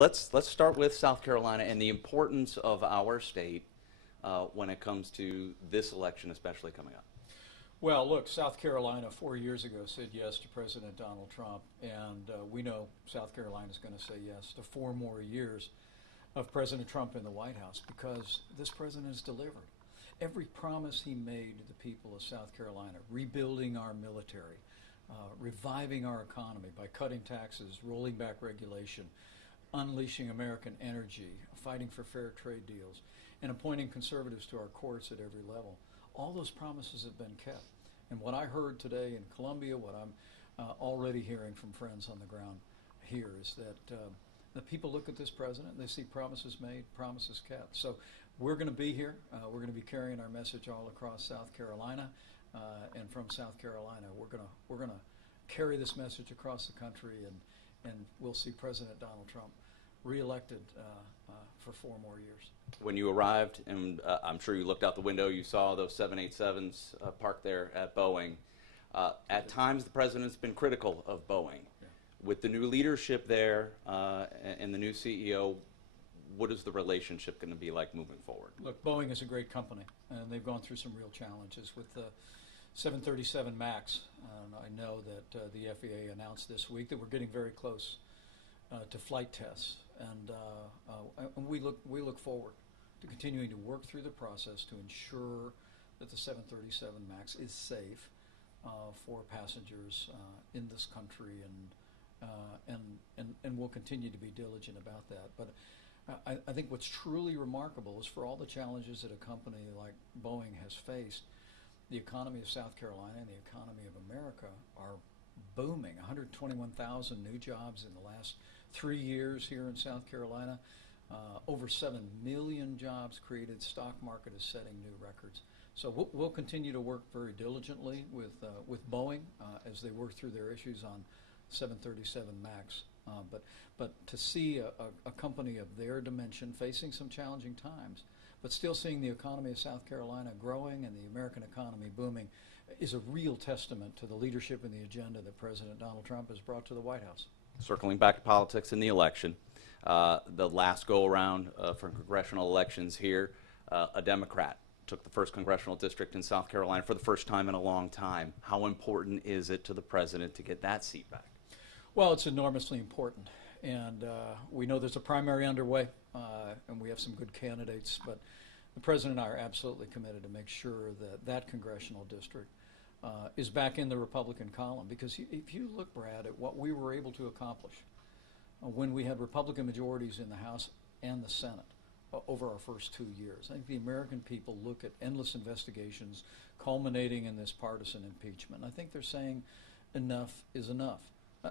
Let's start with South Carolina and the importance of our state when it comes to this election, especially coming up. Well, look, South Carolina 4 years ago said yes to President Donald Trump, and we know South Carolina is going to say yes to 4 more years of President Trump in the White House because this president has delivered. Every promise he made to the people of South Carolina, rebuilding our military, reviving our economy by cutting taxes, rolling back regulation, unleashing American energy, fighting for fair trade deals, and appointing conservatives to our courts at every level. All those promises have been kept. And what I heard today in Columbia, what I'm already hearing from friends on the ground here is that the people look at this president, they see promises made, promises kept. So we're going to be here. We're going to be carrying our message all across South Carolina, and from South Carolina, we're going to carry this message across the country, and we'll see President Donald Trump reelected for 4 more years. When you arrived, and I'm sure you looked out the window, you saw those 787s parked there at Boeing. At times, the president's been critical of Boeing. Yeah. With the new leadership there and the new CEO, what is the relationship going to be like moving forward? Look, Boeing is a great company, and they've gone through some real challenges with the 737 MAX. I know that the FAA announced this week that we're getting very close to flight tests, and we look forward to continuing to work through the process to ensure that the 737 MAX is safe for passengers in this country, and we'll continue to be diligent about that. But I think what's truly remarkable is for all the challenges that a company like Boeing has faced, the economy of South Carolina and the economy of America are booming. 121,000 new jobs in the last 3 years here in South Carolina. Over 7 million jobs created. Stock market is setting new records. So we'll continue to work very diligently with Boeing as they work through their issues on 737 MAX. But to see a company of their dimension facing some challenging times, but still seeing the economy of South Carolina growing and the American economy booming is a real testament to the leadership and the agenda that President Donald Trump has brought to the White House. Circling back to politics in the election, the last go-around for congressional elections here, a Democrat took the 1st congressional district in South Carolina for the first time in a long time. How important is it to the president to get that seat back? Well, it's enormously important, and we know there's a primary underway, and we have some good candidates, but the president and I are absolutely committed to make sure that that congressional district is back in the Republican column, because if you look, Brad, at what we were able to accomplish when we had Republican majorities in the House and the Senate over our first 2 years, I think the American people look at endless investigations culminating in this partisan impeachment. I think they're saying enough is enough.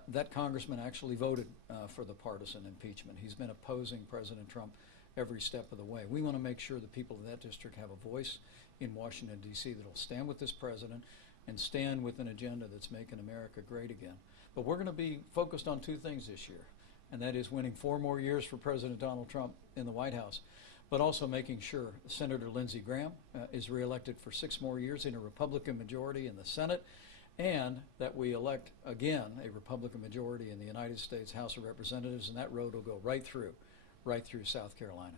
That congressman actually voted for the partisan impeachment. He's been opposing President Trump every step of the way. We want to make sure the people of that district have a voice in Washington, D.C. that will stand with this president and stand with an agenda that's making America great again. But we're going to be focused on 2 things this year, and that is winning 4 more years for President Donald Trump in the White House, but also making sure Senator Lindsey Graham is reelected for 6 more years in a Republican majority in the Senate, and that we elect again a Republican majority in the United States House of Representatives, and that road will go right through South Carolina.